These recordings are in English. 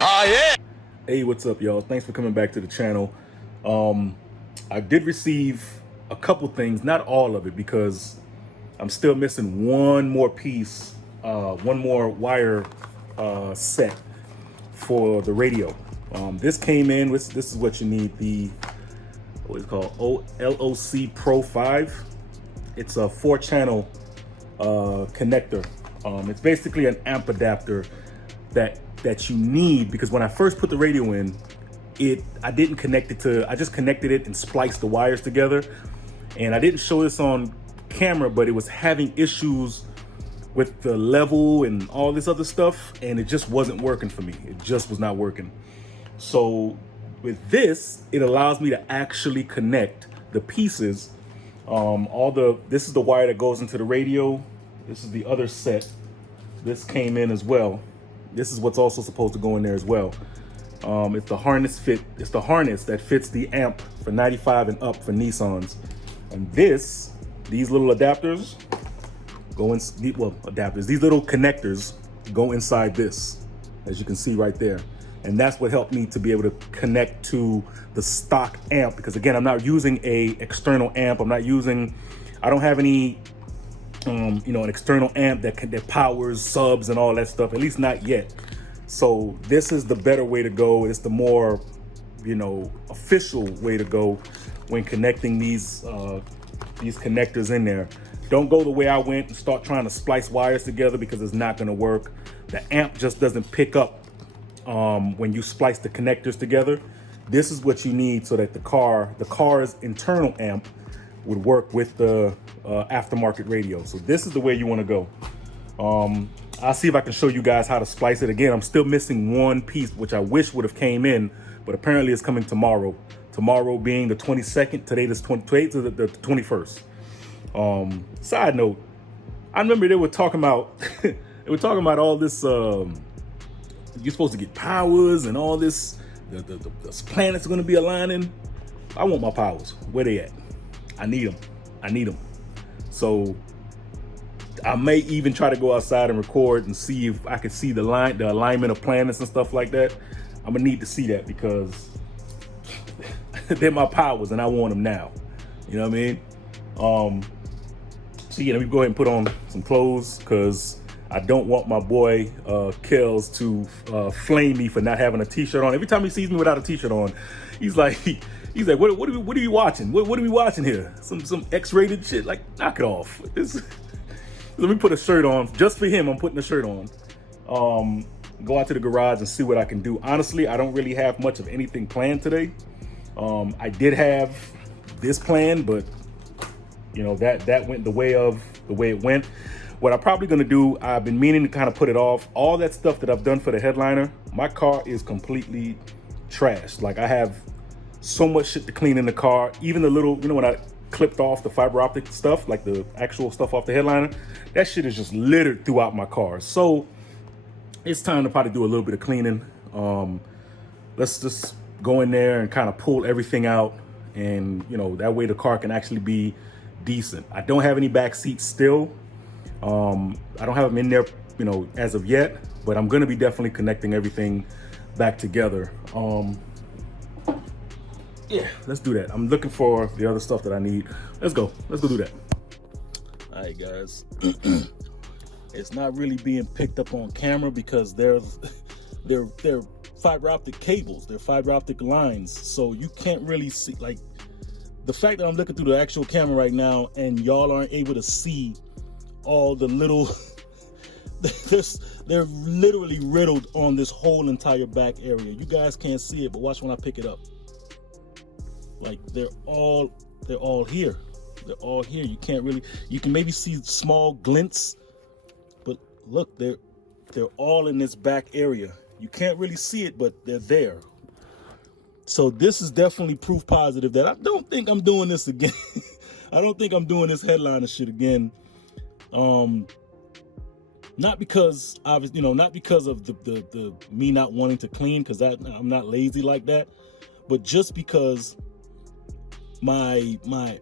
Oh yeah. Hey, what's up, y'all? Thanks for coming back to the channel. I did receive a couple things, not all of it, because I'm still missing one more piece, one more wire set for the radio. This came in. This is what you need. The what is it called? LOC Pro 5. It's a 4-channel connector. It's basically an amp adapter that you need, because when I first put the radio in, I didn't connect it to, I just connected it and spliced the wires together. And I didn't show this on camera, but it was having issues with the level and all this other stuff, and it just wasn't working for me. It just was not working. So with this, it allows me to actually connect the pieces. This is the wire that goes into the radio. This is the other set. This came in as well. This is what's also supposed to go in there as well. It's the harness that fits the amp for 95 and up for Nissans. And these little adapters go in, these little connectors go inside this, as you can see right there. And that's what helped me to be able to connect to the stock amp, because again, I'm not using a external amp. I don't have any an external amp that powers subs and all that stuff, at least not yet. So this is the better way to go. It's the more, official way to go when connecting these connectors in there. Don't go the way I went and start trying to splice wires together, because it's not gonna work. The amp just doesn't pick up when you splice the connectors together. This is what you need so that the car's internal amp would work with the aftermarket radio. So this is the way you want to go. I'll see if I can show you guys how to splice it. Again, I'm still missing one piece, which I wish would have came in, but apparently it's coming tomorrow. Tomorrow being the 22nd, today is the 21st. Side note, I remember they were talking about all this. You're supposed to get powers and all this. The planets are going to be aligning. I want my powers. Where they at? I need them. So I may even try to go outside and record and see if I can see the alignment of planets and stuff like that. I'm gonna need to see that, because they're my powers and I want them now. You know what I mean? So yeah, let me go ahead and put on some clothes, because I don't want my boy Kells to flame me for not having a t-shirt on. Every time he sees me without a t-shirt on, he's like, what are you watching? What are we watching here? Some X-rated shit? Like, knock it off. Let me put a shirt on just for him. I'm putting a shirt on. Go out to the garage and see what I can do. Honestly, I don't really have much of anything planned today. I did have this plan, but that went the way it went. What I'm probably gonna do, I've been meaning to kind of put it off. All that stuff that I've done for the headliner, my car is completely trashed. Like, I have so much shit to clean in the car. Even the little, when I clipped off the fiber optic stuff, like the actual stuff off the headliner, that shit is just littered throughout my car. So it's time to probably do a little bit of cleaning. Let's just go in there and kind of pull everything out, and that way the car can actually be decent. I don't have any back seats still. I don't have them in there, as of yet, but I'm gonna be definitely connecting everything back together. Yeah, let's do that. I'm looking for the other stuff that I need. Let's go do that. All right, guys. It's not really being picked up on camera because they're fiber optic cables, they're fiber optic lines, so you can't really see. Like, the fact that I'm looking through the actual camera right now and y'all aren't able to see all the little they're literally riddled on this whole entire back area. You guys can't see it, but watch when I pick it up. Like, they're all here. They're all here. You can maybe see small glints, but look, they're all in this back area. You can't really see it, but they're there. So this is definitely proof positive that I don't think I'm doing this again. I don't think I'm doing this headliner shit again. Not because obviously, not because of the me not wanting to clean, because I'm not lazy like that, but just because my my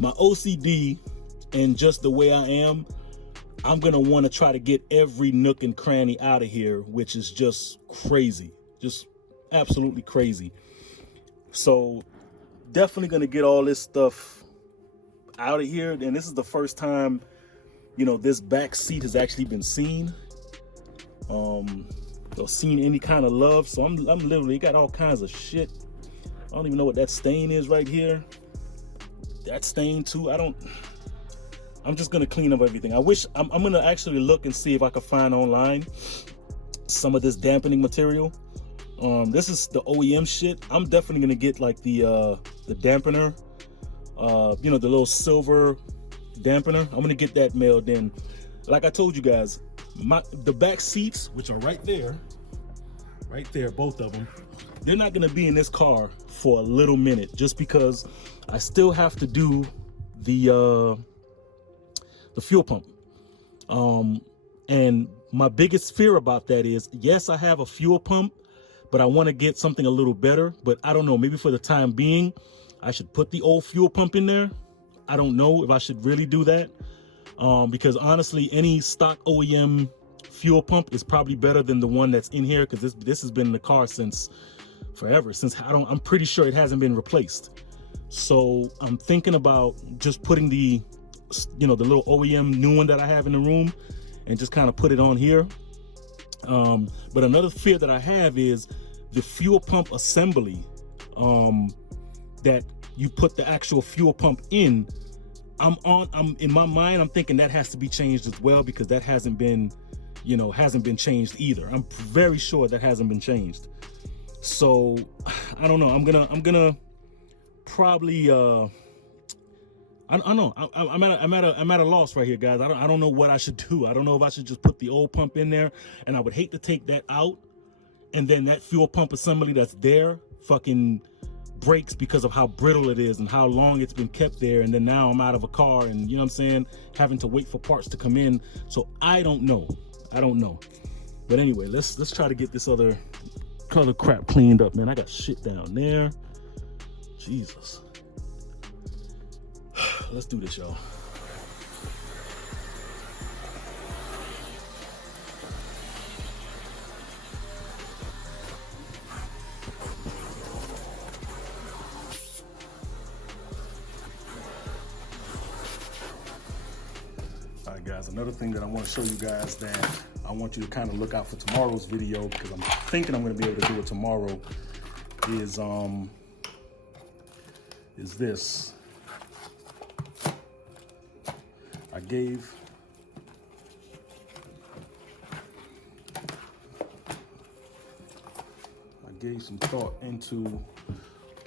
OCD and just the way I am, I'm gonna want to try to get every nook and cranny out of here, which is just crazy, just absolutely crazy. So definitely gonna get all this stuff out of here. And this is the first time, you know, this back seat has actually been seen, or seen any kind of love. So I'm literally got all kinds of shit. I don't even know what that stain is right here. That stain too. I'm just gonna clean up everything. I'm gonna actually look and see if I can find online some of this dampening material. This is the OEM shit. I'm definitely gonna get like the dampener, you know, the little silver dampener. I'm gonna get that mailed in. Like I told you guys, the back seats, which are right there, both of them, they're not gonna be in this car for a little minute, just because I still have to do the fuel pump. And my biggest fear about that is, yes, I have a fuel pump, but I want to get something a little better. But I don't know, maybe for the time being, I should put the old fuel pump in there. I don't know if I should really do that. Because honestly, any stock OEM fuel pump is probably better than the one that's in here, because this has been in the car since forever, since I'm pretty sure it hasn't been replaced. So I'm thinking about just putting the, you know, the little OEM new one that I have in the room and just kind of put it on here. But another fear that I have is the fuel pump assembly, that you put the actual fuel pump in. I'm in my mind, I'm thinking that has to be changed as well, because that hasn't been, you know, changed either. I'm very sure that hasn't been changed. So I don't know. I'm gonna probably I don't know. I'm at a loss right here, guys. I don't know what I should do. I don't know if I should just put the old pump in there, and I would hate to take that out, and then that fuel pump assembly that's there fucking breaks because of how brittle it is and how long it's been kept there, and then now I'm out of a car, and you know what I'm saying, having to wait for parts to come in. So I don't know. But anyway, let's try to get this other color crap cleaned up, man. I got shit down there. Jesus. Let's do this, y'all. All right, guys, another thing that I want to show you guys that I want you to kind of look out for tomorrow's video, because I'm thinking I'm going to be able to do it tomorrow, is this. I gave some thought into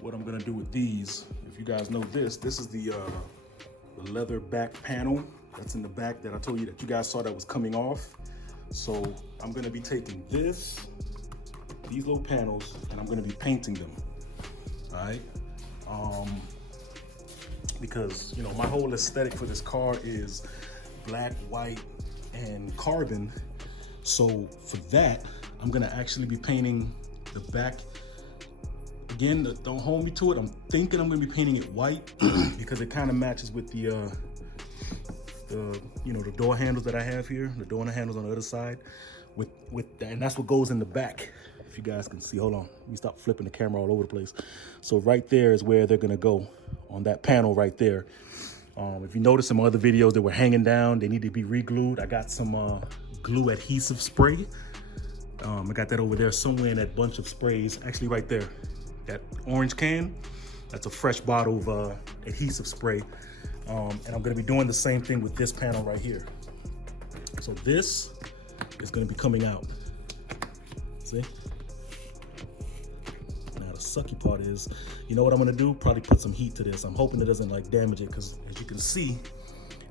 what I'm gonna do with these. If you guys know this is the leather back panel that's in the back that I told you that you guys saw that was coming off. So I'm gonna be taking these little panels, and I'm gonna be painting them. All right. Because, you know, my whole aesthetic for this car is black, white, and carbon. So for that, I'm gonna actually be painting the back. Again, don't hold me to it. I'm thinking I'm gonna be painting it white because it kind of matches with the you know, the door handles that I have here, the door handles on the other side, with that, and that's what goes in the back. If you guys can see, hold on, let me stop flipping the camera all over the place. So right there is where they're gonna go, on that panel right there. If you notice some other videos that were hanging down, they need to be re-glued. I got some glue adhesive spray. I got that over there somewhere in that bunch of sprays. Actually right there, that orange can, that's a fresh bottle of adhesive spray. And I'm gonna be doing the same thing with this panel right here. So this is gonna be coming out, see? Now the sucky part is, you know what I'm gonna do? Probably put some heat to this. I'm hoping it doesn't like damage it, because as you can see,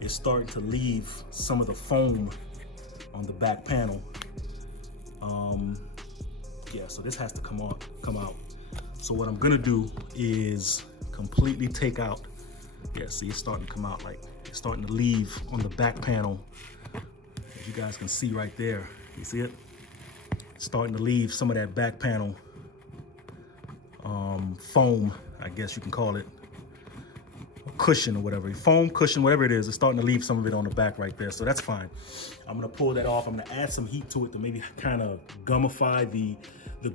it's starting to leave some of the foam on the back panel. Yeah, so this has to come out. So what I'm gonna do is completely take out. Yeah, see, it's starting to come out, like it's starting to leave on the back panel. As you guys can see right there, you see it? It's starting to leave some of that back panel foam, I guess you can call it. cushion or whatever, foam cushion, whatever it is. It's starting to leave some of it on the back right there. So that's fine. I'm gonna pull that off. I'm gonna add some heat to it to maybe kind of gummify the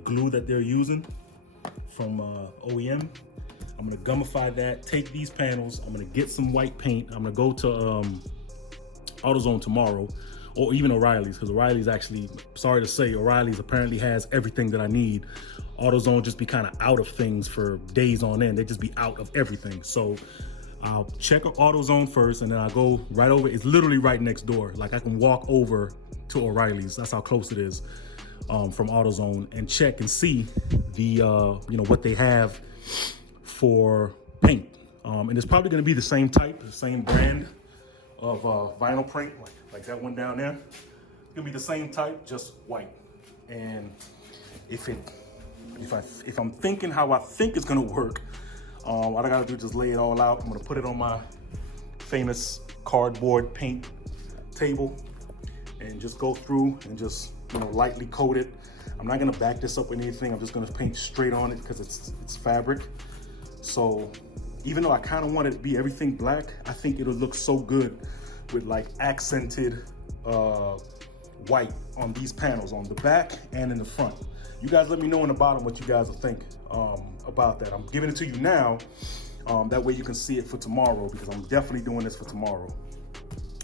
glue that they're using from OEM. I'm gonna gummify that, take these panels, I'm gonna get some white paint. I'm gonna go to AutoZone tomorrow, or even O'Reilly's, because O'Reilly's actually, sorry to say, O'Reilly's apparently has everything that I need. AutoZone just be kind of out of things for days on end. They just be out of everything. So I'll check AutoZone first, and then I'll go right over. It's literally right next door. Like I can walk over to O'Reilly's. That's how close it is from AutoZone, and check and see the you know, what they have for paint. And it's probably going to be the same type, the same brand of vinyl paint, like that one down there. It's gonna be the same type, just white. And if I'm thinking how I think it's gonna work, what I gotta do is just lay it all out. I'm gonna put it on my famous cardboard paint table and just go through and just, you know, lightly coat it. I'm not gonna back this up with anything. I'm just gonna paint straight on it because it's fabric. So even though I kind of want it to be everything black, I think it'll look so good with like accented white on these panels on the back and in the front. You guys let me know in the bottom what you guys will think about that. I'm giving it to you now. That way you can see it for tomorrow, because I'm definitely doing this for tomorrow.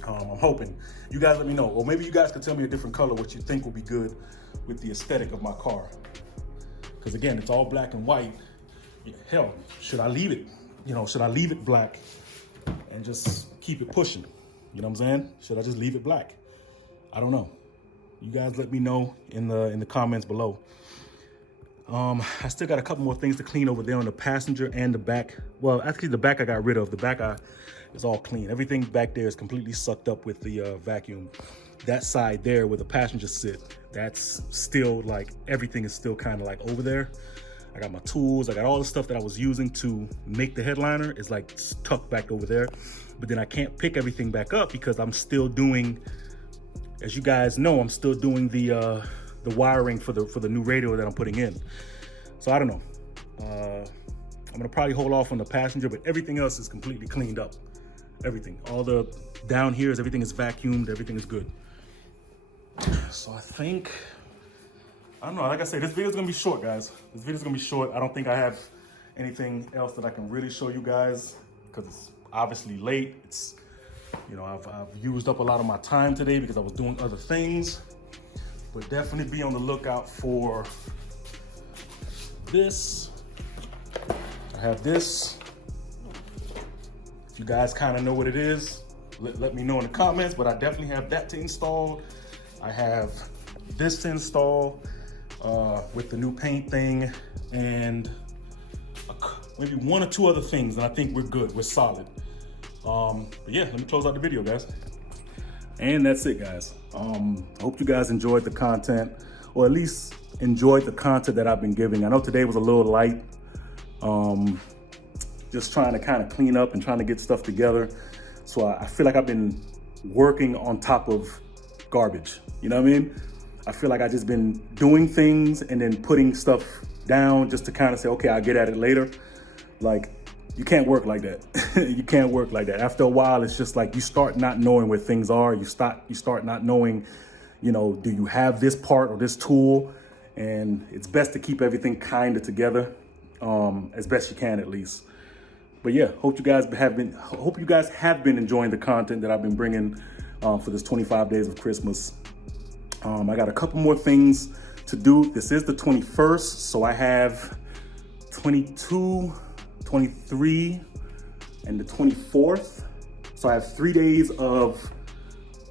I'm hoping. You guys let me know. Or maybe you guys could tell me a different color, what you think will be good with the aesthetic of my car. Because again, it's all black and white. Hell, should I leave it? You know, should I leave it black and just keep it pushing? You know what I'm saying? Should I just leave it black? I don't know. You guys let me know in the comments below. I still got a couple more things to clean over there on the passenger and the back. Well, actually the back I got rid of. The back is all clean. Everything back there is completely sucked up with the vacuum. That side there where the passenger sit, that's still like, everything is still kind of like over there. I got my tools, I got all the stuff that I was using to make the headliner is like tucked back over there. But then I can't pick everything back up because I'm still doing, as you guys know, I'm still doing the wiring for the new radio that I'm putting in. So I don't know. I'm gonna probably hold off on the passenger, but everything else is completely cleaned up. Everything, all the down here is, everything is vacuumed, everything is good. So I think, I don't know, like I said, this video's gonna be short, guys. This video's gonna be short. I don't think I have anything else that I can really show you guys because it's obviously late. It's, you know, I've used up a lot of my time today because I was doing other things. But definitely be on the lookout for this. I have this. If you guys kind of know what it is, let me know in the comments, but I definitely have that to install. I have this to install with the new paint thing, and maybe one or two other things, and I think we're good, we're solid. But yeah, let me close out the video, guys. And that's it, guys. I hope you guys enjoyed the content, or at least enjoyed the content that I've been giving. I know today was a little light. Just trying to kind of clean up and trying to get stuff together. So I feel like I've been working on top of garbage. You know what I mean? I feel like I've just been doing things and then putting stuff down just to kind of say, okay, I'll get at it later. Like, you can't work like that. You can't work like that. After a while, it's just like you start not knowing where things are. You start not knowing, you know, do you have this part or this tool? And it's best to keep everything kind of together, as best you can, at least. But yeah, hope you guys have been enjoying the content that I've been bringing for this 25 days of Christmas. I got a couple more things to do. This is the 21st, so I have 22, 23, and the 24th. So I have 3 days of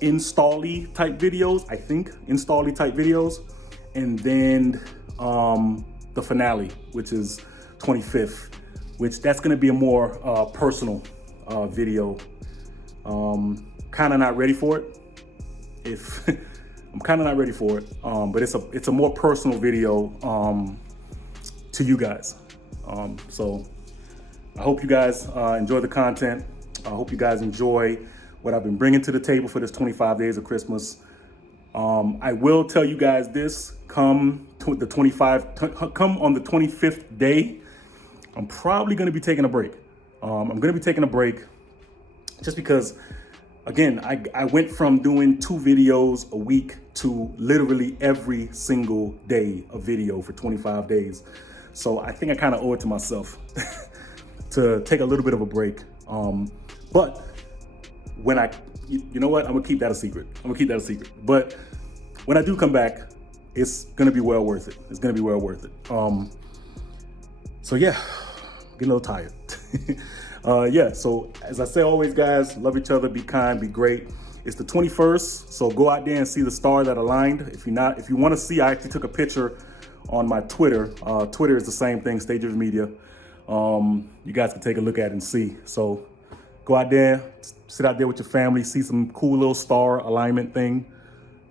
install-y type videos, I think, install-y type videos. And then the finale, which is 25th, which that's gonna be a more personal video. Kind of not ready for it. I'm kind of not ready for it, but it's a more personal video to you guys. So I hope you guys enjoy the content. I hope you guys enjoy what I've been bringing to the table for this 25 days of Christmas. I will tell you guys this, come on the 25th day, I'm probably gonna be taking a break. I'm gonna be taking a break just because, again, I went from doing 2 videos a week to literally every single day a video for 25 days. So I think I kind of owe it to myself to take a little bit of a break. But when you know what, I'm gonna keep that a secret. But when I do come back, it's gonna be well worth it. It's gonna be well worth it. So yeah, getting a little tired. Yeah, so as I say always, guys, love each other, be kind, be great. It's the 21st, so go out there and see the star that aligned. If you want to see, I actually took a picture on my Twitter. Twitter is the same thing, Stage of Media. You guys can take a look at it and see. So go out there, sit out there with your family, see some cool little star alignment thing,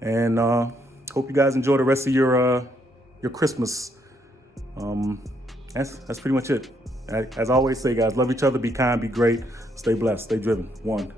and hope you guys enjoy the rest of your Christmas. That's pretty much it. As I always say, guys, love each other, be kind, be great, stay blessed, stay driven. 1.